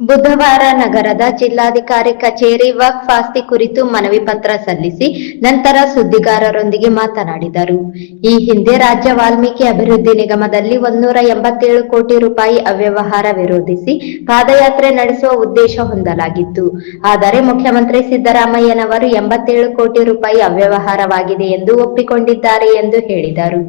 ಬುಧವಾರ ನಗರದ ಜಿಲ್ಲಾಧಿಕಾರಿ ಕಚೇರಿ ವಕ್ಫ್ ಆಸ್ತಿ ಕುರಿತು ಮನವಿ ಪತ್ರ ಸಲ್ಲಿಸಿ ನಂತರ ಸುದ್ದಿಗಾರರೊಂದಿಗೆ ಮಾತನಾಡಿದರು. ಈ ಹಿಂದೆ ರಾಜ್ಯ ವಾಲ್ಮೀಕಿ ಅಭಿವೃದ್ಧಿ ನಿಗಮದಲ್ಲಿ ಒಂದೂರ ಎಂಬತ್ತೇಳು ಕೋಟಿ ರೂಪಾಯಿ ಅವ್ಯವಹಾರ ವಿರೋಧಿಸಿ ಪಾದಯಾತ್ರೆ ನಡೆಸುವ ಉದ್ದೇಶ ಹೊಂದಲಾಗಿತ್ತು. ಆದರೆ ಮುಖ್ಯಮಂತ್ರಿ ಸಿದ್ದರಾಮಯ್ಯನವರು ಎಂಬತ್ತೇಳು ಕೋಟಿ ರೂಪಾಯಿ ಅವ್ಯವಹಾರವಾಗಿದೆ ಎಂದು ಒಪ್ಪಿಕೊಂಡಿದ್ದಾರೆ ಎಂದು ಹೇಳಿದರು.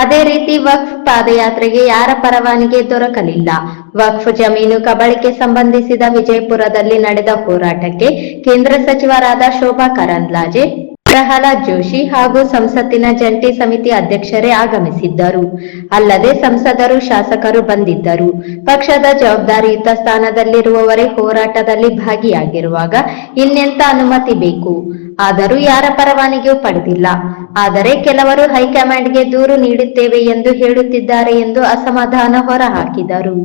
ಅದೇ ರೀತಿ ವಕ್ಫ್ ಪಾದಯಾತ್ರೆಗೆ ಯಾರ ಪರವಾನಿಗೆ ದೊರಕಲಿಲ್ಲ. ವಕ್ಫ್ ಜಮೀನು ಕಬಳಿಕೆ ಸಂಬಂಧಿಸಿದ ವಿಜಯಪುರದಲ್ಲಿ ನಡೆದ ಹೋರಾಟಕ್ಕೆ ಕೇಂದ್ರ ಸಚಿವರಾದ ಶೋಭಾ ಕರಂದ್ಲಾಜೆ, ಪ್ರಹ್ಲಾದ್ ಜೋಶಿ ಹಾಗೂ ಸಂಸತ್ತಿನ ಜಂಟಿ ಸಮಿತಿ ಅಧ್ಯಕ್ಷರೇ ಆಗಮಿಸಿದ್ದರು. ಅಲ್ಲದೆ ಸಂಸದರು, ಶಾಸಕರು ಬಂದಿದ್ದರು. ಪಕ್ಷದ ಜವಾಬ್ದಾರಿಯುತ ಸ್ಥಾನದಲ್ಲಿರುವವರೇ ಹೋರಾಟದಲ್ಲಿ ಭಾಗಿಯಾಗಿರುವಾಗ ಇನ್ನೆಂತ ಅನುಮತಿ ಬೇಕು? ಆದರೂ ಯಾರ ಪರವಾನಿಗೆಯೂ ಪಡೆದಿಲ್ಲ. ಆದರೆ ಕೆಲವರು ಹೈಕಮಾಂಡ್ಗೆ ದೂರು ನೀಡುತ್ತೇವೆ ಎಂದು ಹೇಳುತ್ತಿದ್ದಾರೆ ಎಂದು ಅಸಮಾಧಾನ ಹೊರಹಾಕಿದರು.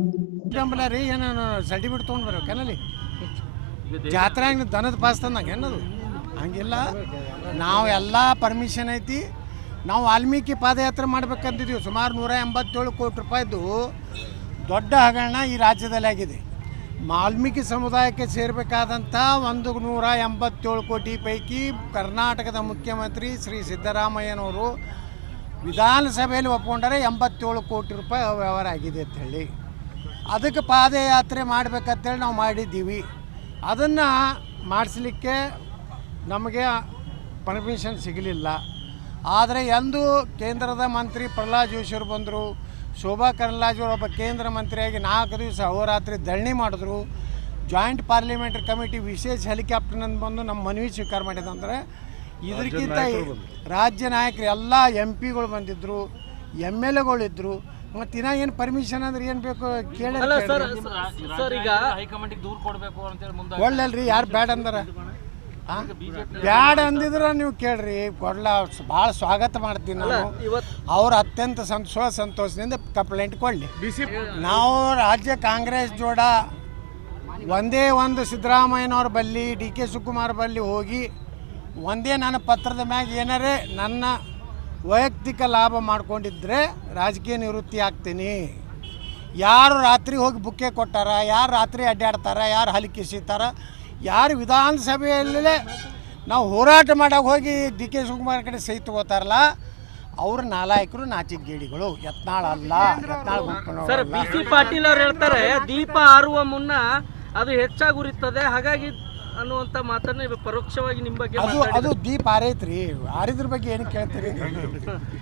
ಬೆಂಬಲ ರೀ, ಏನು ಸರ್ಟಿಫಿಕೇಟ್ ತೊಗೊಂಡು ಬರ್ಬೇಕೇನಲ್ಲಿ ಜಾತ್ರೆ ಹಂಗೆ ದನದ ಪಾಸ್ ತಂದಂಗೆ ಏನದು? ಹಂಗಿಲ್ಲ. ನಾವು ಎಲ್ಲ ಪರ್ಮಿಷನ್ ಐತಿ. ನಾವು ವಾಲ್ಮೀಕಿ ಪಾದಯಾತ್ರೆ ಮಾಡ್ಬೇಕಂತಿದ್ದೀವಿ ಸುಮಾರು ನೂರ ಎಂಬತ್ತೇಳು ಕೋಟಿ ರೂಪಾಯಿದು ದೊಡ್ಡ ಹಗರಣ ಈ ರಾಜ್ಯದಲ್ಲಿ ಆಗಿದೆ ವಾಲ್ಮೀಕಿ ಸಮುದಾಯಕ್ಕೆ ಸೇರಬೇಕಾದಂಥ ಒಂದು ನೂರ ಎಂಬತ್ತೇಳು ಕೋಟಿ ಪೈಕಿ ಕರ್ನಾಟಕದ ಮುಖ್ಯಮಂತ್ರಿ ಶ್ರೀ ಸಿದ್ದರಾಮಯ್ಯನವರು ವಿಧಾನಸಭೆಯಲ್ಲಿ ಒಪ್ಕೊಂಡರೆ ಎಂಬತ್ತೇಳು ಕೋಟಿ ರೂಪಾಯಿ ವ್ಯವಹಾರ ಆಗಿದೆ ಅಂತ ಹೇಳಿ. ಅದಕ್ಕೆ ಪಾದಯಾತ್ರೆ ಮಾಡಬೇಕಂತೇಳಿ ನಾವು ಮಾಡಿದ್ದೀವಿ. ಅದನ್ನು ಮಾಡಿಸ್ಲಿಕ್ಕೆ ನಮಗೆ ಪರ್ಮಿಷನ್ ಸಿಗಲಿಲ್ಲ. ಆದರೆ ಎಂದು ಕೇಂದ್ರದ ಮಂತ್ರಿ ಪ್ರಹ್ಲಾದ್ ಜೋಶಿಯವರು ಬಂದರು ಶೋಭಾ ಕರಂದ್ಲಾಜೆ ಒಬ್ಬ ಕೇಂದ್ರ ಮಂತ್ರಿಯಾಗಿ ನಾಲ್ಕು ದಿವಸ ಅಹೋರಾತ್ರಿ ಧರಣಿ ಮಾಡಿದ್ರು. ಜಾಯಿಂಟ್ ಪಾರ್ಲಿಮೆಂಟ್ರಿ ಕಮಿಟಿ ವಿಶೇಷ ಹೆಲಿಕಾಪ್ಟರ್ನಿಂದ ಬಂದು ನಮ್ಮ ಮನವಿ ಸ್ವೀಕಾರ ಮಾಡಿದಂದ್ರೆ ಇದಕ್ಕಿಂತ ರಾಜ್ಯ ನಾಯಕರು ಎಲ್ಲ ಎಂ ಪಿಗಳು ಬಂದಿದ್ದರು ಎಂ ಎಲ್ ಎಗಳಿದ್ರು ಮತ್ತು ಇನ್ನ ಏನು ಪರ್ಮಿಷನ್ ಅಂದ್ರೆ ಏನು ಬೇಕು ಕೇಳಿ ಒಳ್ಳೆಲ್ರಿ ಯಾರು ಬ್ಯಾಡ ಅಂದಾರ? ಬ್ಯಾಡ ಅಂದಿದ್ರ ನೀವು ಕೇಳ್ರಿ ಕೊಡ್ಲ ಭಾಳ ಸ್ವಾಗತ ಮಾಡ್ತೀನಿ ನಾನು. ಅವ್ರು ಅತ್ಯಂತ ಸಂತೋಷ ಸಂತೋಷದಿಂದ ಕಂಪ್ಲೇಂಟ್ ಕೊಡಲಿ. ನಾವು ರಾಜ್ಯ ಕಾಂಗ್ರೆಸ್ ಜೋಡ ಒಂದೇ ಒಂದು ಸಿದ್ದರಾಮಯ್ಯನವ್ರ ಬಲ್ಲಿ ಡಿ ಕೆ ಶಿವಕುಮಾರ್ ಬಲ್ಲಿ ಹೋಗಿ ಒಂದೇ ನನ್ನ ಪತ್ರದ ಮ್ಯಾಗ ಏನಾರೇ ನನ್ನ ವೈಯಕ್ತಿಕ ಲಾಭ ಮಾಡ್ಕೊಂಡಿದ್ರೆ ರಾಜಕೀಯ ನಿವೃತ್ತಿ ಆಗ್ತೀನಿ. ಯಾರು ರಾತ್ರಿ ಹೋಗಿ ಬುಕ್ಕೆ ಕೊಟ್ಟಾರ ಯಾರು ರಾತ್ರಿ ಅಡ್ಡಾಡ್ತಾರ ಯಾರು ಹಲಿ ಕಿಸಿತಾರ ಯಾರು ವಿಧಾನಸಭೆಯಲ್ಲೇ ನಾವು ಹೋರಾಟ ಮಾಡೋಕೆ ಹೋಗಿ ಡಿ ಕೆ ಶಿವಕುಮಾರ್ ಕಡೆ ಸಹಿ ತಗೋತಾರಲ್ಲ ಅವ್ರ ನಾಲಾಯಕರು ನಾಚಿಗೇಡಿಗಳು ಯತ್ನಾಳ ಅಲ್ಲ Yatnal sir B. C Patil ಅವ್ರು ಹೇಳ್ತಾರೆ ದೀಪ ಆರುವ ಮುನ್ನ ಅದು ಹೆಚ್ಚಾಗಿ ಉರಿತದೆ ಹಾಗಾಗಿ ಅನ್ನುವಂತ ಮಾತನ್ನ ಇವಾಗ ಪರೋಕ್ಷವಾಗಿ ನಿಮ್ಮ ಬಗ್ಗೆ ಅದು ಅದು ದೀಪ ಆರೈತ್ರಿ. ಆರಿದ್ರ ಬಗ್ಗೆ ಏನು ಕೇಳ್ತೀರಿ?